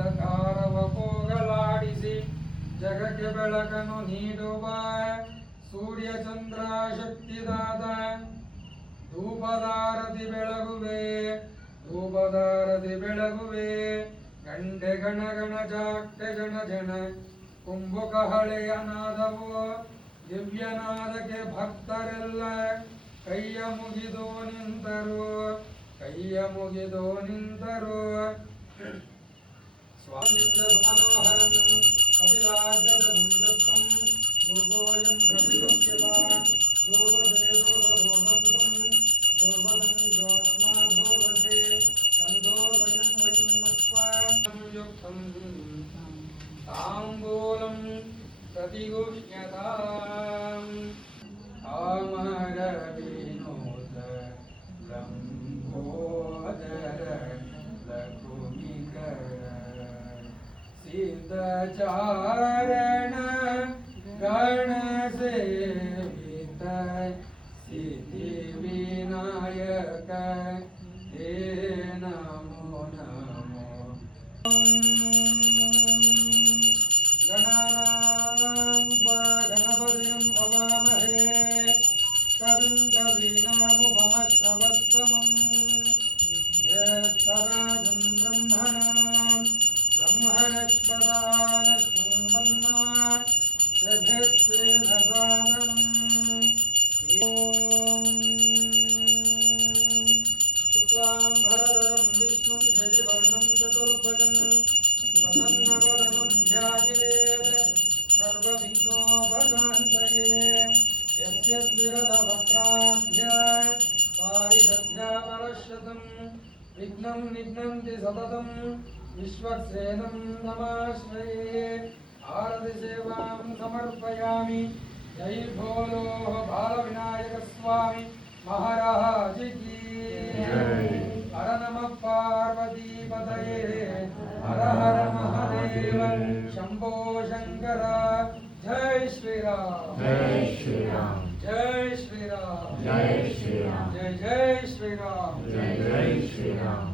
ಅಂಧಕಾರವ ಹೋಗಲಾಡಿಸಿ ಜಗಕ್ಕೆ ಬೆಳಕನ್ನು ನೀಡುವ ಸೂರ್ಯ ಚಂದ್ರ ಶಕ್ತಿದಾತ ಧೂಪದಾರತಿ ಬೆಳಗುವೆ ಧೂಪದಾರತಿ ಬೆಳಗುವೆ ಗಂಡೆ ಗಣ ಗಣ ಜಾಕ್ಟೆ ಜನ ಜನ ಕುಂಭುಕ ಹಳೆಯ ನಾದವು ದಿವ್ಯನಾದಕ್ಕೆ ಭಕ್ತರೆಲ್ಲ ಕೈಯ ಮುಗಿದು ನಿಂತರು ಕೈಯ ಮುಗಿದು ನಿಂತರು ಸ್ವಾಮಿಂದ ಮನೋಹರಂ ಅಭಿಲಾಷದ ಸಂಯುಕ್ತಂ ರೂಪೋಯಂ ಪ್ರತಿಪುಷ್ಯತ ರೂಪದೇವೋಪದೋಷಂತಂ ರೂಪದಂ ಜ್ಯೋತ್ಸ್ಮಾಧೋರಸೆ ಸಂದೋರ್ವಯಂ ವಯಂ ಮತ್ವಾ ಸಂಯುಕ್ತಂ ತಾಂಬೂಲಂ ಪ್ರತಿಗುಷ್ಯತಾಂ ಆಮರ ವಿನೋದ ಲಂಬೋದರ ಲಘುಮಿಕರ ಸಿದ್ಧಚಾರಣ ಗಣ ಸೇವಿತ ಸಿದ್ಧಿ ವಿನಾಯಕ ಹೇ ನಮೋ ನಮೋ ಗಣಪತಿಂ ಅವಾಮಹೇ ಕವಿಂ ಕವೀನಾಮುಪಮಶ್ರವಸ್ತಮಂ ಜ್ಯೇಷ್ಠರಾಜಂ ಬ್ರಹ್ಮಣಾಂ ಬ್ರಹ್ಮಣಸ್ಪದಾನ ಸಂಪನ್ನಾ ಯಥೇಚ್ಛೇದಸಾದನಂ ಓಂ ಶುಕ್ಲಾಂ ಭರಧರಂ ವಿಷ್ಣುಂ ಶಶಿವರ್ಣಂ ಚತುರ್ಭುಜಂ ಪ್ರಸನ್ನವದನಂ ಧ್ಯಾಯೇತ್ ಸರ್ವವಿಘ್ನೋಪಶಾन्तಯೇ ಯಸ್ಯ ದ್ವಿರದವಕ್ರಾಭ್ಯ ಪಾರಿಷದ್ಯಾ ಪರಶ್ಯತಂ ವಿಘ್ನಂ ನಿಘ್ನಂತಿ ಸತತಂ ವಿಶ್ವಕ್ಸೇನಂ ನಮಾಶ್ರಯೇ ಆರತಿ ಸೇವಾಂ ಸಮರ್ಪಯಾಮಿ ಜೈ ಭೋಲೋ ಬಾಲವಿನಾಯಕ ಸ್ವಾಮಿ ಮಹಾರಾಜ್ ಕಿ ಹರ ನಮಃ ಪಾರ್ವತಿ ಪತಯೇ ಹರ ಹರ ಮಹಾದೇವ ಶಂಭೋ ಶಂಕರ ಜೈ ಶ್ರೀರಾಮ್ ಜೈ ಶ್ರೀರಾಮ್ ಜೈ ಶ್ರೀರಾಮ್ ಜೈ ಶ್ರೀರಾಮ್ ಜೈ ಜೈ ಶ್ರೀರಾಮ್ ಜೈ ಜೈ ಶ್ರೀರಾಮ್